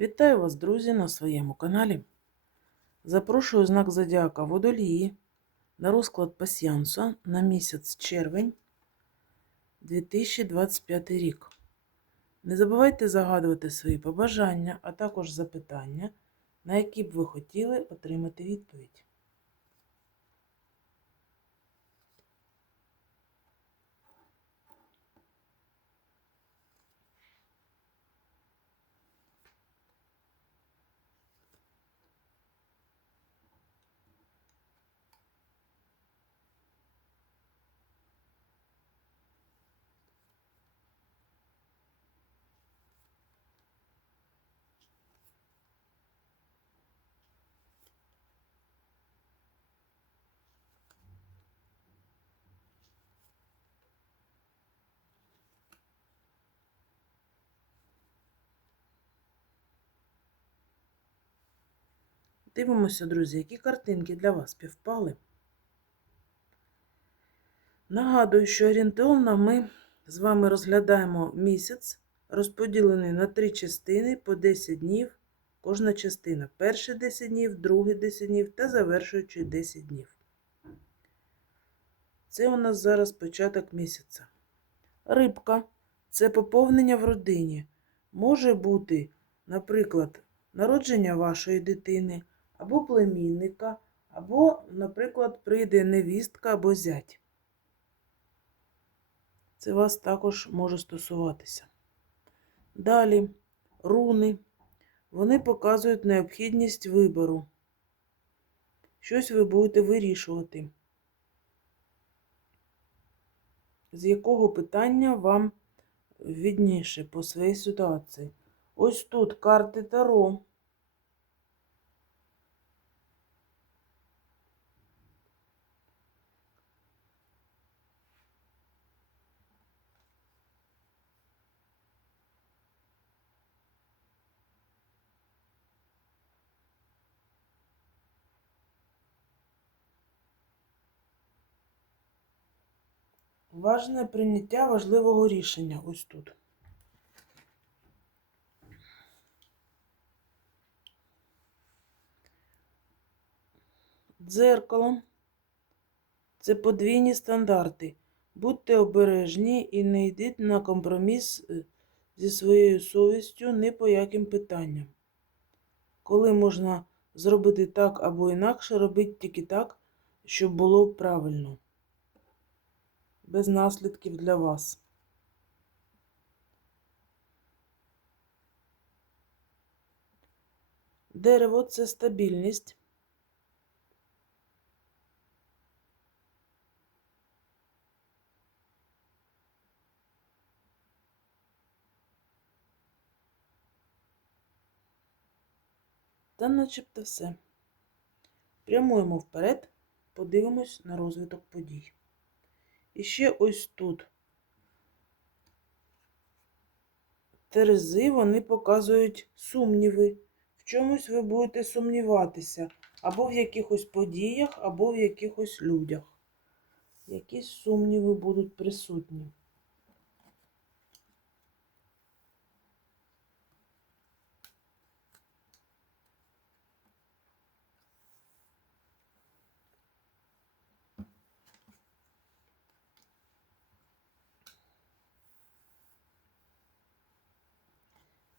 Вітаю вас, друзі, на своєму каналі. Запрошую знак Зодіака Водолії на розклад пасіянсу на місяць червень 2025 рік. Не забувайте загадувати свої побажання, а також запитання, на які б ви хотіли отримати відповідь. Дивимося, друзі, які картинки для вас співпали. Нагадую, що орієнтовно ми з вами розглядаємо місяць, розподілений на три частини по 10 днів. Кожна частина. Перші 10 днів, другі 10 днів та завершуючи 10 днів. Це у нас зараз початок місяця. Рибка це поповнення в родині. Може бути, наприклад, народження вашої дитини, або племінника, або, наприклад, прийде невістка або зять. Це вас також може стосуватися. Далі руни. Вони показують необхідність вибору. Щось ви будете вирішувати. З якого питання вам відніше по своїй ситуації? Ось тут карти Таро. Важне прийняття важливого рішення ось тут. Дзеркало це подвійні стандарти. Будьте обережні і не йдіть на компроміс е, зі своєю совістю ні по яким питанням. Коли можна зробити так або інакше, робіть тільки так, щоб було правильно без наслідків для вас. Дерево це стабільність. Та начебто все. Прямуємо вперед, подивимось на розвиток подій. І ще ось тут. Терези вони показують сумніви. В чомусь ви будете сумніватися. Або в якихось подіях, або в якихось людях. Якісь сумніви будуть присутні.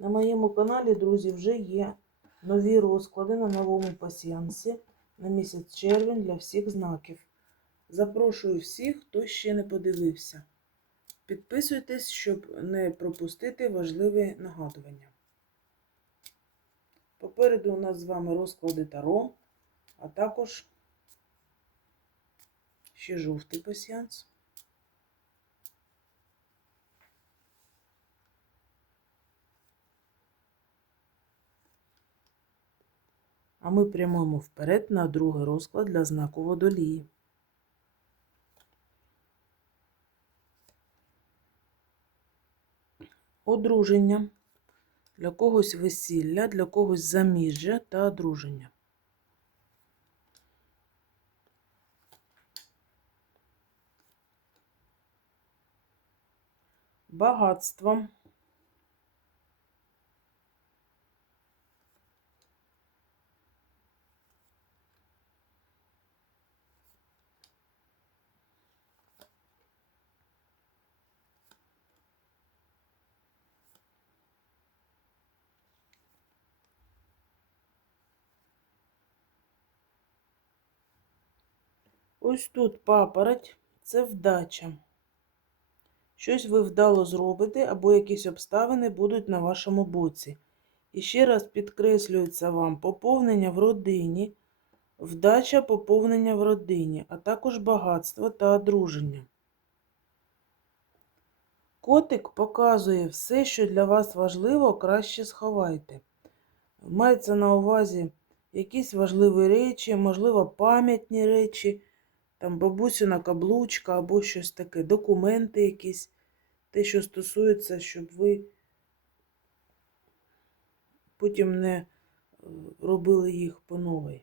На моєму каналі, друзі, вже є нові розклади на новому пасіянсі на місяць червень для всіх знаків. Запрошую всіх, хто ще не подивився. Підписуйтесь, щоб не пропустити важливі нагадування. Попереду у нас з вами розклади Таро, а також ще жовтий пасіянс. А ми прямуємо вперед на другий розклад для знаку водолії. Одруження. Для когось весілля, для когось заміжжя та одруження. Багатство. Ось тут папороть це вдача. Щось ви вдало зробите, або якісь обставини будуть на вашому боці. І ще раз підкреслюється вам поповнення в родині, вдача поповнення в родині, а також багатство та одруження. Котик показує все, що для вас важливо, краще сховайте. Мається на увазі якісь важливі речі, можливо, пам'ятні речі, там бабусина каблучка або щось таке, документи якісь, те, що стосується, щоб ви потім не е, робили їх по новій.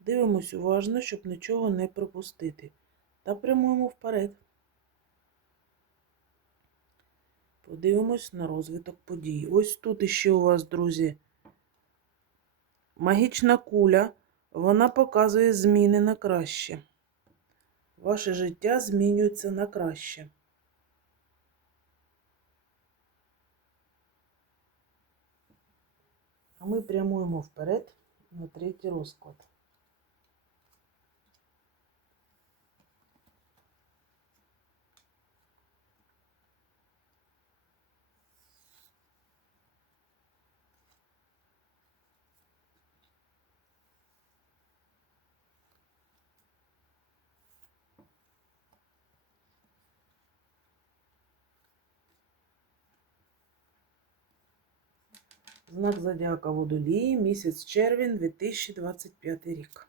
Дивимось уважно, щоб нічого не пропустити. Та прямуємо вперед. Подивимось на розвиток подій. Ось тут іще у вас, друзі, магічна куля. Вона показує зміни на краще. Ваше життя змінюється на краще. А ми прямуємо вперед на третій розклад. Знак зодіака Водолії, місяць червень 2025 рік.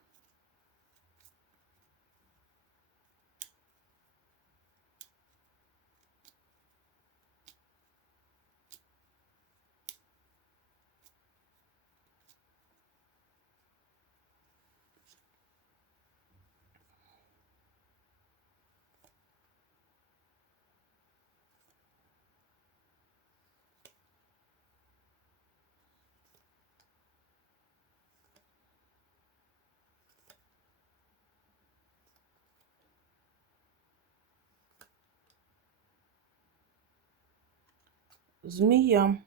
Змія.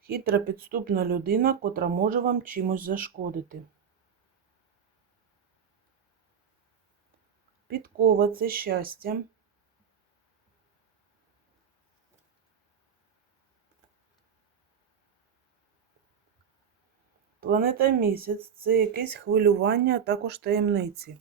Хитра підступна людина, котра може вам чимось зашкодити. Підкова це щастя. Планета місяць це якесь хвилювання, а також таємниці.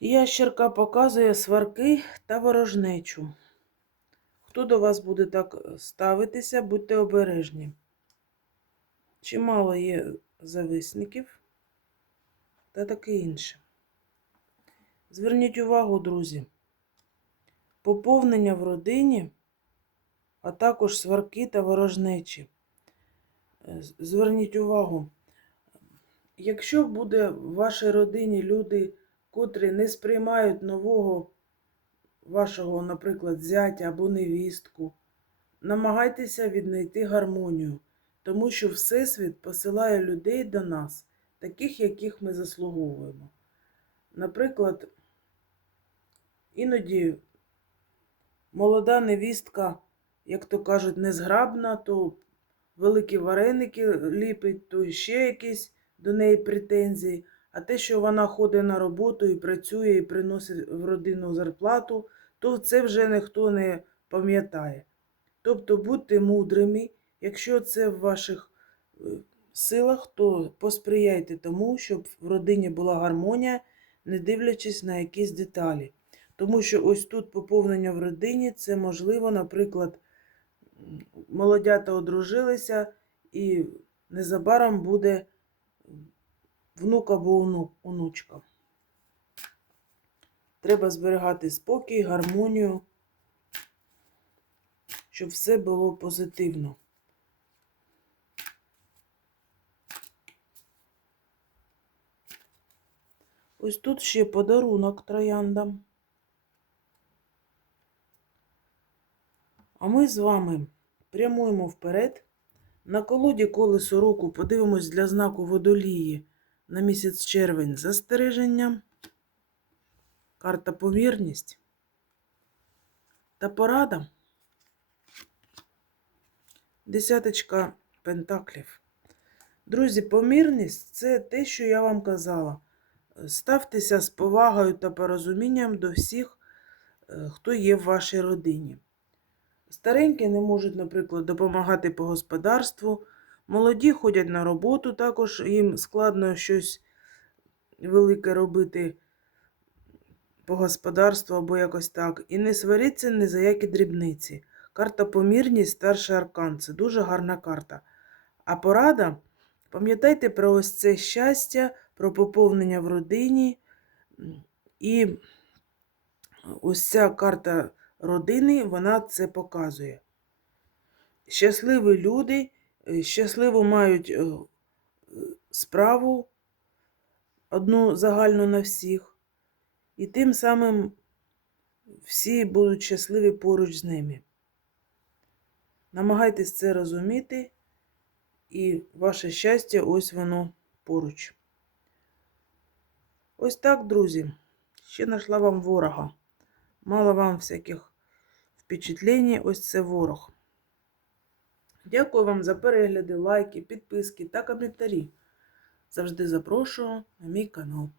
Ящерка показує сварки та ворожнечу. Хто до вас буде так ставитися, будьте обережні. Чимало є зависників та таке інше. Зверніть увагу, друзі, поповнення в родині, а також сварки та ворожнечі. Зверніть увагу, якщо буде в вашій родині люди, котрі не сприймають нового вашого, наприклад, зятя або невістку, намагайтеся віднайти гармонію, тому що Всесвіт посилає людей до нас, таких, яких ми заслуговуємо. Наприклад, іноді молода невістка, як то кажуть, незграбна, то великі вареники ліпить, то ще якісь до неї претензії. А те, що вона ходить на роботу і працює, і приносить в родину зарплату, то це вже ніхто не пам'ятає. Тобто будьте мудрими, якщо це в ваших е, силах, то посприяйте тому, щоб в родині була гармонія, не дивлячись на якісь деталі. Тому що ось тут поповнення в родині це можливо, наприклад, молодята одружилися, і незабаром буде внук або онучка. Треба зберігати спокій, гармонію, щоб все було позитивно. Ось тут ще подарунок трояндам. А ми з вами прямуємо вперед. На колоді колесо року подивимось для знаку водолії на місяць червень застереження, карта помірність та порада. Десяточка пентаклів. Друзі, помірність це те, що я вам казала. Ставтеся з повагою та порозумінням до всіх, е, хто є в вашій родині. Старенькі не можуть, наприклад, допомагати по господарству. Молоді ходять на роботу, також їм складно щось велике робити по господарству або якось так. І не сваріться ні за які дрібниці. Карта помірність, старший аркан це дуже гарна карта. А порада, пам'ятайте про ось це щастя, про поповнення в родині. І ось ця карта родини, вона це показує. Щасливі люди щасливо мають е, е, справу одну загальну на всіх, і тим самим всі будуть щасливі поруч з ними. Намагайтесь це розуміти, і ваше щастя ось воно поруч. Ось так, друзі. Ще знайшла вам ворога. Мало вам всяких впечатлень, ось це ворог. Дякую вам за перегляди, лайки, підписки та коментарі. Завжди запрошую на мій канал.